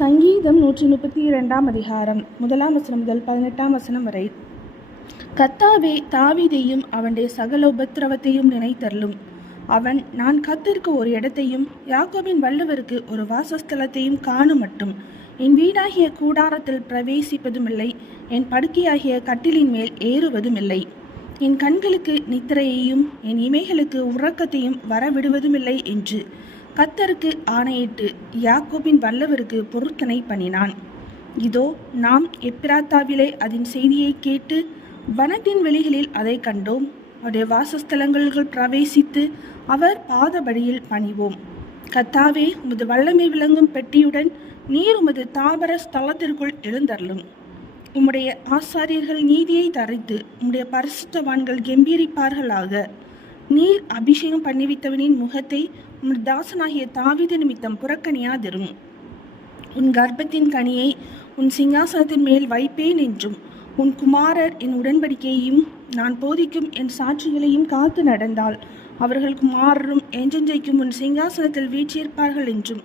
சங்கீதம் 132 அதிகாரம் 1 வசனம் முதல் 18 வசனம் வரை. கர்த்தாவே, தாவீதையும் அவனுடைய சகல உபத்திரவத்தையும் நினைத்தருளும். அவன், நான் கர்த்தருக்கு ஒரு இடத்தையும் யாக்கோபின் வல்லவருக்கு ஒரு வாசஸ்தலத்தையும் காணும் மட்டும் என் வீடாகிய கூடாரத்தில் பிரவேசிப்பதுமில்லை, என் படுக்கையாகிய கட்டிலின் மேல் ஏறுவதுமில்லை. என் கண்களுக்கு நித்திரையையும் என் இமைகளுக்கு உறக்கத்தையும் வரவிடுவதுமில்லை என்று கர்த்தருக்கு ஆணையிட்டு யாக்கோபின் வல்லவருக்கு பொருத்தனை பண்ணினான். இதோ, நாம் எப்பிராத்தாவிலே அதன் செய்தியை கேட்டு வனத்தின் வெளிகளில் அதை கண்டோம். அவருடைய வாசஸ்தலங்கள் பிரவேசித்து அவர் பாதபடியில் பணிவோம். கர்த்தாவே, உமது வல்லமை விளங்கும் பெட்டியுடன் நீர் உமது தாபர ஸ்தலத்திற்குள் எழுந்தருளும். உம்முடைய ஆசாரியர்கள் நீதியை தரித்து உம்முடைய பரிசுத்தவான்கள் கெம்பீரிப்பார்களாக. நீர் அபிஷேகம் பண்ணிவித்தவனின் முகத்தை உன் தாசனாகிய தாவீது நிமித்தம் புறக்கணியாதிரும். உன் கர்ப்பத்தின் கனியை உன் சிங்காசனத்தின் மேல் வைப்பேன் என்றும், உன் குமாரர் என் உடன்படிக்கையையும் நான் போதிக்கும் என் சாட்சிகளையும் காத்து நடந்தால் அவர்கள் குமாரரும் என்றென்றைக்கும் உன் சிங்காசனத்தில் வீற்றிருப்பார்கள் என்றும்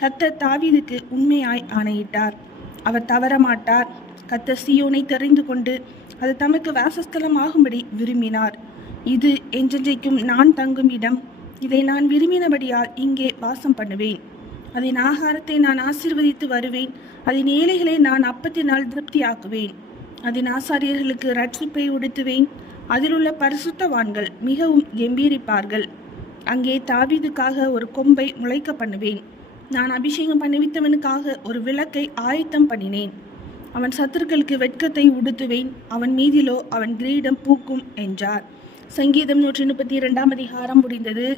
கர்த்தர் தாவீதுக்கு உண்மையாய் ஆணையிட்டார். அவர் தவறமாட்டார். கர்த்தர் சீயோனை தெரிந்து கொண்டு அது தமக்கு வாசஸ்தலமாகும்படி விரும்பினார். இது என்றென்றைக்கும் நான் தங்கும் இடம். இதை நான் விரும்பினபடியால் இங்கே வாசம் பண்ணுவேன். அதன் ஆகாரத்தை நான் ஆசீர்வதித்து வருவேன். அதன் ஏழைகளை நான் அப்பத்தினால் திருப்தியாக்குவேன். அதன் ஆசாரியர்களுக்கு இரட்சிப்பை உடுத்துவேன். அதில் உள்ள பரிசுத்தவான்கள் மிகவும் கெம்பீரிப்பார்கள். அங்கே தாவீதுக்காக ஒரு கொம்பை முளைக்க பண்ணுவேன். நான் அபிஷேகம் பண்ணிவித்தவனுக்காக ஒரு விளக்கை ஆயத்தம் பண்ணினேன். அவன் சத்துருக்களுக்கு வெட்கத்தை உடுத்துவேன். அவன் மீதிலோ அவன் கிரீடம் பூக்கும் என்றார். சங்கீதம் 132 அதிகாரம் முடிந்தது.